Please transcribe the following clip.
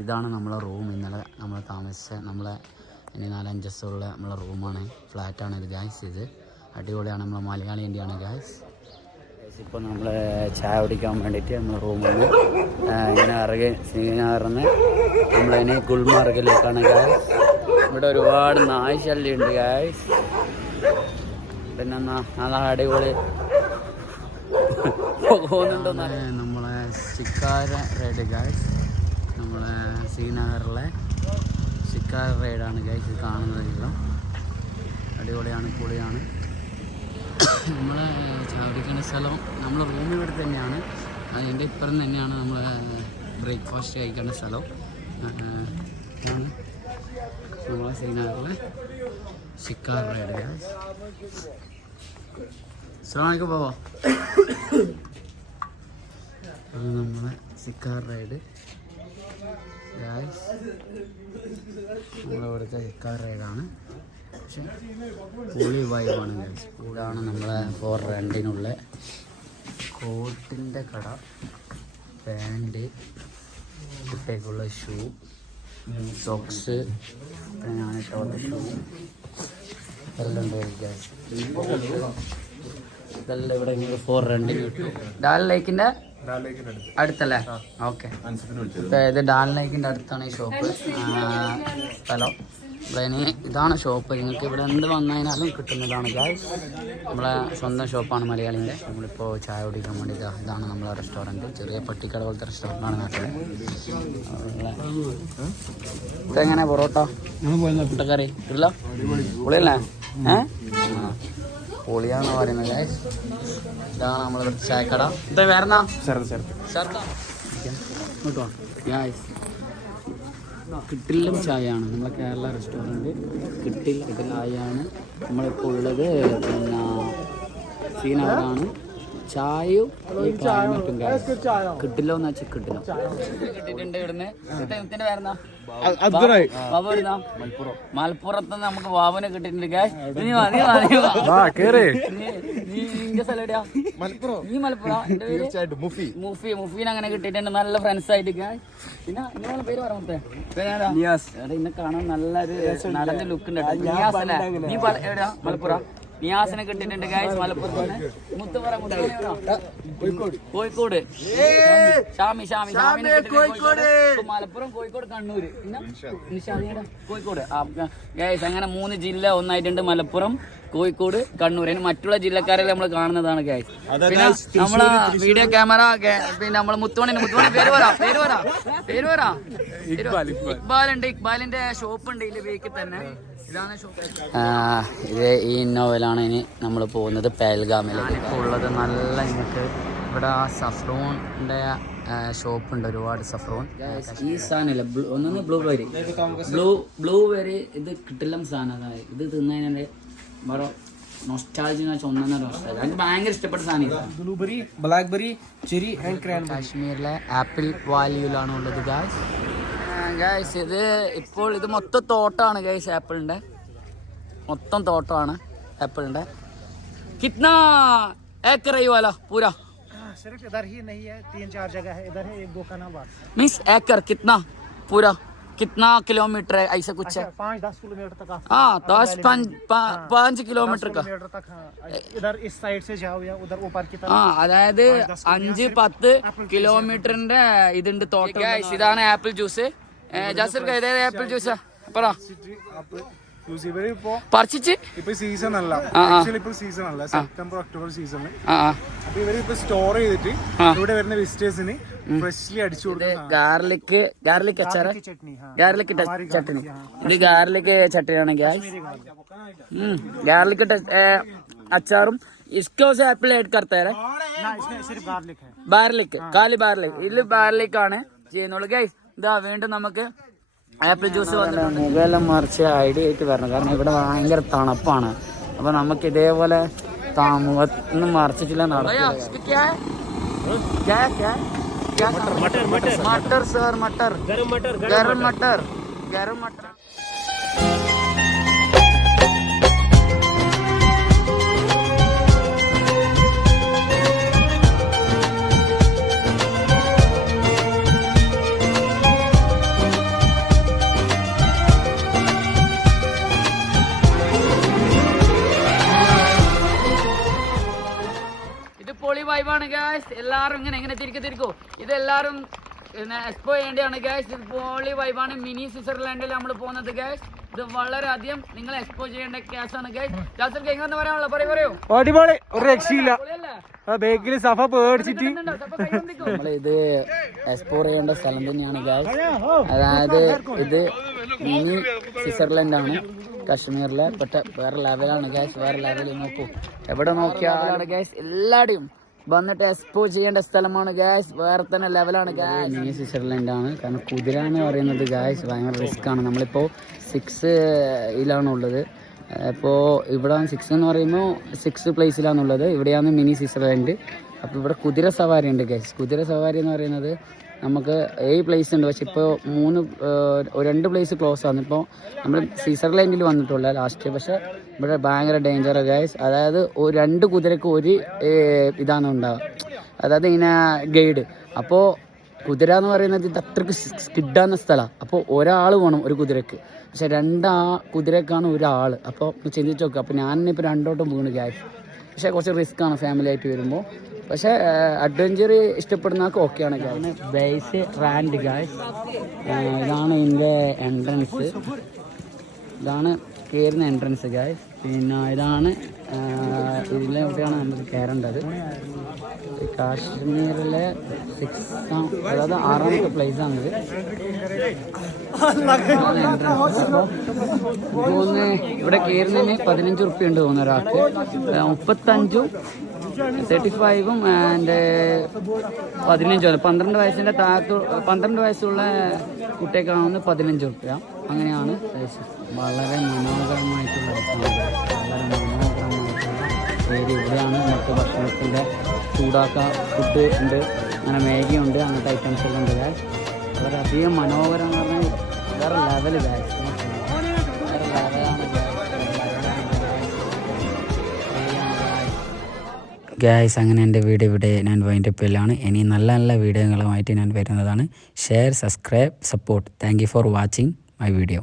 ഇതാണ് നമ്മളെ റൂം. ഇന്നലെ നമ്മൾ താമസിച്ച നമ്മളെ ഇനി നാലഞ്ച് ദിവസമുള്ള നമ്മളെ റൂമാണ്. ഫ്ലാറ്റാണ് ഇത് ഗ്യാസ് ഇത് അടിപൊളിയാണ്. നമ്മളെ മലയാളി ഇന്ത്യയാണ് ഗ്യാസ് ഇപ്പോൾ നമ്മൾ ചായ കുടിക്കാൻ വേണ്ടിയിട്ട് നമ്മൾ റൂമിൽ ഇങ്ങനെ ഇറങ്ങി ശ്രീനഗറിന്ന് നമ്മളതിനെ ഗുൽമാർഗിലേക്കാണ് ഗ്യാസ് ഇവിടെ ഒരുപാട് നായ് ഗ്യാസ് പിന്നെ നല്ല അടിപൊളി പോകുന്നുണ്ടോ നമ്മളെ ശിക്കാര റൈഡ് ഗായ്സ് നമ്മളെ ശ്രീനഗറിലെ ശിക്കാര റൈഡാണ് ഗൈസ് കാണുന്നത് കാണുന്നതെല്ലാം അടിപൊളിയാണ് പൊളിയാണ്. നമ്മൾ ചാവടിക്കേണ്ട സ്ഥലം നമ്മൾ റൂം ഇവിടെ തന്നെയാണ്. അതിന്റെ ഇപ്പുറം തന്നെയാണ് നമ്മൾ ബ്രേക്ക്ഫാസ്റ്റ് കഴിക്കേണ്ട സ്ഥലം. ഇതാണ് നമ്മളെ ശ്രീനഗറിലെ ശിക്കാർ റൈഡ് ഗൈസ് അത് നമ്മളെ സിക്കാർ റൈഡ്. നമ്മളിവിടുത്തെ സിക്കാർ റൈഡാണ് പക്ഷേ പുളി വൈബാണ് ഗായ്സ് ഇതാണ് നമ്മളെ ഫോർ റെന്റിനുള്ള കോട്ടിന്റെ കട. പാന്റ് കുട്ടിക്കുള്ള ഷൂ സോക്സ് ഞാനിട്ടുള്ള ഷൂ എല്ലാം ഇതെല്ലാം ഇവിടെ ഫോർ റെന്റിന് കിട്ടും ഡാൽ ലേക്കിന്റെ അടുത്തല്ലേ? ഓക്കെ. ഇത് ഡാൽ ലേക്കിന്റെ അടുത്താണ് ഈ ഷോപ്പ്. സ്ഥലം. ഇവിടെ ഇനി ഇതാണ് ഷോപ്പ്. നിങ്ങൾക്ക് ഇവിടെ എന്ത് വന്നതിനാലും കിട്ടുന്നതാണ് ഗായ്സ് നമ്മളെ സ്വന്തം ഷോപ്പാണ് മലയാളിന്റെ നമ്മളിപ്പോൾ ചായ കുടിക്കാൻ വേണ്ടി ഇതാ ഇതാണ് നമ്മളെ റെസ്റ്റോറന്റ് ചെറിയ പട്ടിക്കട പോലത്തെ റെസ്റ്റോറന്റാണ് നാട്ടിൽ ഇതെങ്ങനെ പൊറോട്ട? മുട്ടക്കറി. ഇല്ല പൊളിയല്ലേ ഏ? ആ. പൊളിയാന്ന് പറയുന്നത്. ഇതാണ് നമ്മൾ ചായക്കട. ഇത് വേറെന്നാ? കിട്ടില്ലും ചായയാണ്. നമ്മളെ കേരള റെസ്റ്റോറന്റ് കിട്ടിൽ ചായയാണ് നമ്മളിപ്പോൾ ഉള്ളത്. പിന്നെ സീനവറാണ് ചായയും ക്ലൈമറ്റും കിട്ടില്ലോ എന്ന് വെച്ചാൽ കിട്ടില്ല. കിട്ടിയിട്ടുണ്ട് ഇവിടുന്ന്. ഇതിന്റെ? മലപ്പുറത്ത് നമുക്ക് വാവനെ കിട്ടിയിട്ടുണ്ട്. നീ നീ നിന്റെ സ്ഥലം മലപ്പുറം. മുഫി. മുഫീനെ അങ്ങനെ കിട്ടിയിട്ടുണ്ട്. നല്ല ഫ്രണ്ട്സ് ആയിട്ട്. പിന്നെ നിങ്ങളെ പേര് പറയാമത്തെ നിയാസ്. എടാ ഇന്നെ കാണാൻ നല്ലൊരു നടന്ന ലുക്ക് ഉണ്ട് നിയാസ് അല്ലേ? നീ എവിടെയാ? മലപ്പുറം. നിയാസിനെ കിട്ടിയിട്ടുണ്ട് ഗായ്സ് മലപ്പുറത്ത് മുത്തുപറ കോഴിക്കോട് കോഴിക്കോട്. ഷാമി ഷാമി ഷാമിനെ കോഴിക്കോട്. മലപ്പുറം കോഴിക്കോട് കണ്ണൂര്. കോഴിക്കോട്. ഗായ്സ് അങ്ങനെ മൂന്ന് ജില്ല ഒന്നായിട്ടുണ്ട് മലപ്പുറം കോഴിക്കോട് കണ്ണൂർ അതിന് മറ്റുള്ള ജില്ലക്കാരെ നമ്മൾ കാണുന്നതാണ് ഗായ്സ് പിന്നെ നമ്മളെ വീഡിയോ ക്യാമറ പിന്നെ നമ്മളെ മുത്തുമണി മുത്തുമണി പേര് പറ പേര് പറ പേര് പറ. ഇക്ബാൽ ഉണ്ട് ഇക്ബാലിന്റെ ഷോപ്പ് ഉണ്ട് ഇതിന്റെ ബേക്കിൽ തന്നെ. ഇത് ഈ ഇന്നോവയിലാണ് ഇനി നമ്മൾ പോകുന്നത് പേൽഗാമിൽ ഇപ്പോൾ ഉള്ളത് നല്ല ഇങ്ങക്ക് ഇവിടെ ആ സഫ്രോണിന്റെ ഷോപ്പുണ്ട് ഒരുപാട് സഫ്രോൺ. ഈ സാധനമില്ല ഒന്നൊന്ന് ബ്ലൂ ബ്ലൂ ബ്ലൂ ഇത് കിട്ടില്ല സാധനം ഇത് തിന്നതിനെ വേറെ ഭയങ്കര ഇഷ്ടപ്പെട്ട സാധനം ബ്ലൂബെറി ബ്ലാക്ക്ബെറി ചെറി കാശ്മീരിലെ ആപ്പിൾ വാല്യൂലാണ് ഉള്ളത് ഗായ്സ് ഗായ്സ് ഇത് ഇപ്പോൾ ഇത് മൊത്തം തോട്ടമാണ് ഗായ്സ് ആപ്പിളിൻ്റെ മൊത്തം തോട്ടമാണ് ആപ്പിളിൻ്റെ കിത്ന ഏക്കർ ഈ വാല പൂര सिर्फ इधर ही नहीं है तीन चार जगह है इधर है एक दो का नाम बात मीन्स एकड़ कितना पूरा कितना किलोमीटर है ऐसा कुछ है पाँच दस किलोमीटर तक आप हाँ दस पाँच पाँ- पाँच किलोमीटर का किलोमीटर तक हाँ इधर इस साइड से जाओ या उधर ऊपर की तरफ ആ അതായത് അഞ്ച് പത്ത് കിലോമീറ്ററിന്റെ ഇതുണ്ട് തോട്ടം ഇതാണ് ആപ്പിൾ ജ്യൂസ് ജാസിർ ഏതേത് ആപ്പിൾ ജ്യൂസാ പറ ഇവര് ഇപ്പോ പറിച്ചിച്ച് ഇപ്പൊ സീസൺ അല്ല ആ. ആക്ച്വലി ഇപ്പൊ സീസൺ അല്ല സെപ്റ്റംബർ ഒക്ടോബർ സീസണിൽ ആ ആ അപ്പൊ ഇവര് ഇപ്പൊ സ്റ്റോർ ചെയ്തിട്ട് ആ. ഇവിടെ വരുന്ന വിസിറ്റേഴ്സിന് ഫ്രഷ്ലി അടിച്ചു കൊടുക്കുന്ന ഗാർലിക് ഗാർലിക് അച്ചാറ് चटनी हाँ ഗാർലിക് ചട്നി ഇത് ഗാർലിക് ചട്നിയാണ് ഗ്യാസ് ഗാർലിക് അച്ചാറും इसको से एप्पल ऐड करता है ना इसमें सिर्फ गार्लिक है ബാർലിക് കാലി ബാർലിക് ഇതിൽ ബാർലിക് ആണ് ചെയ്യുന്നുള്ളൂ ഗൈസ് ഇതാ വീണ്ടും നമുക്ക് ആപ്പിൾ ജ്യൂസ് മുഖമെല്ലാം മറിച്ച് ഐഡിയ ആയിട്ട് വരണം. കാരണം ഇവിടെ ഭയങ്കര തണുപ്പാണ്. അപ്പൊ നമുക്ക് ഇതേപോലെ മുഖത്തൊന്നും മറിച്ചിട്ടില്ല മട്ടർ സർ മട്ടർ. ഗരം മട്ടർ ഗരം മട്ടർ. ഗരം മട്ടർ എല്ലാവരും ഇങ്ങനെ എങ്ങനെ തിരികെ തിരിക്കോ. ഇത് എല്ലാരും എക്സ്പോ ചെയ്യേണ്ടതാണ് ഗ്യാസ് ഇത് പോളി വൈബാണ് മിനി സ്വിറ്റ്സർലാൻഡിൽ നമ്മൾ പോകുന്നത് ഗ്യാസ് ഇത് വളരെയധികം നിങ്ങൾ എക്സ്പോ ചെയ്യേണ്ട ഗ്യാസ് ആണ് ഗ്യാസ് ജാസർക്ക് എങ്ങനെ പറയാനുള്ള പറയൂ പറയൂ. അടിപൊളി. ഒരു രക്ഷയില്ല? ബേക്കിൽ സഫ പേടിച്ചിട്ട്. നമ്മളിത് എക്സ്പ്ലോർ ചെയ്യേണ്ട സ്ഥലം തന്നെയാണ് ഗ്യാസ് അതായത് ഇത് മിനി സ്വിറ്റ്സർലൻഡ് ആണ് കാശ്മീരിലെ പെട്ട വേറെ ലെവലാണ് ഗ്യാസ് വേറെ ലെവലിൽ നോക്കൂ. എവിടെ നോക്കിയാലും ഗ്യാസ് എല്ലാടെയും വന്നിട്ട് എക്സ്പോ ചെയ്യേണ്ട സ്ഥലമാണ് ഗായ്സ് വേറെ തന്നെ ലെവലാണ് ഗായ്സ് സ്വിറ്റ്സർലൻഡ് ആണ്. കാരണം കുതിര എന്ന് പറയുന്നത് ഗായ്സ് ഭയങ്കര റിസ്ക് ആണ്. നമ്മളിപ്പോൾ സിക്സ് ഇതിലാണ് ഉള്ളത്. ഇപ്പോൾ ഇവിടെ സിക്സ് എന്ന് പറയുമ്പോൾ സിക്സ് പ്ലേസിലാണുള്ളത് ഇവിടെയാണ് മിനി സ്വിറ്റ്സർലൻഡ് അപ്പോൾ ഇവിടെ കുതിര സവാരി ഉണ്ട് ഗൈസ് കുതിര സവാരി എന്ന് പറയുന്നത് നമുക്ക് ഏഴ് പ്ലേസ് ഉണ്ട്. പക്ഷെ ഇപ്പോൾ മൂന്ന് രണ്ട് പ്ലേസ് ക്ലോസ് ആണ്. ഇപ്പോൾ നമ്മൾ സീസർ ലൈനിൽ വന്നിട്ടുള്ള ലാസ്റ്റ് പക്ഷേ ഇവിടെ ഭയങ്കര ഡേഞ്ചർ ഗൈസ് അതായത് ഒരു രണ്ട് കുതിരക്ക് ഒരു ഇതാണ് ഉണ്ടാവുക. അതായത് ഇങ്ങനെ ഗൈഡ് അപ്പോൾ കുതിര എന്ന് പറയുന്നത് ഇത് അത്രയ്ക്ക് സ്കിഡാകുന്ന സ്ഥലമാണ് അപ്പോൾ ഒരാൾ വേണം ഒരു കുതിരക്ക്. പക്ഷെ രണ്ടാ കുതിരക്കാണ് ഒരാൾ അപ്പോൾ ചിന്തിച്ച് നോക്കുക അപ്പോൾ ഞാൻ ഇപ്പോൾ രണ്ടോട്ടം വീണ് ഗ്യാസ് പക്ഷേ കുറച്ച് റിസ്ക് ആണ് ഫാമിലി ആയിട്ട് വരുമ്പോൾ പക്ഷേ അഡ്വഞ്ചർ ഇഷ്ടപ്പെടുന്നവർക്ക് ഓക്കെയാണ് ബേസ് റാൻഡ് ഗായ്സ് ഇതാണ് ഇതിന്റെ എൻട്രൻസ് ഇതാണ് കയറുന്ന എൻട്രൻസ് ഗായ്സ് പിന്നെ ഇതാണ് ഇതിലോട്ടാണ് നമുക്ക് കയറേണ്ടത് കാശ്മീരിലെ സിക്സാം അതായത് ആറാമത്തെ പ്ലേസ് ആണിത് ഇവിടെ കയറുന്നതിന് പതിനഞ്ച് റുപ്യ ഉണ്ട് തോന്നുന്നു ഒരാൾക്ക്. മുപ്പത്തഞ്ചും തേർട്ടി ഫൈവും ആൻഡ് പതിനഞ്ചും പന്ത്രണ്ട് വയസ്സിന്റെ താഴത്ത് പന്ത്രണ്ട് വയസ്സുള്ള കുട്ടിയൊക്കെയാണെന്ന് പതിനഞ്ച് റുപ്യ അങ്ങനെയാണ് വളരെ മനോഹരമായിട്ടുള്ള. വളരെ മനോഹരമായിട്ടുള്ള ഇവിടെയാണ്. മറ്റു ഭക്ഷണത്തിന്റെ ചൂടാക്ക ഫുഡ് ഉണ്ട് അങ്ങനെ മാഗി ഉണ്ട് അങ്ങനത്തെ ഐറ്റംസ് ഒക്കെ ഉണ്ട്. വളരെ അധികം പറഞ്ഞാൽ വേറെ ലെവൽ ഗാസ് ഗായ്സ് അങ്ങനെ എന്റെ വീഡിയോ ഇവിടെ ഞാൻ വൈൻഡപ്പിലാണ്. ഇനി നല്ല നല്ല വീഡിയോകളുമായിട്ട് ഞാൻ വരുന്നതാണ്. Share subscribe support thank for watching my video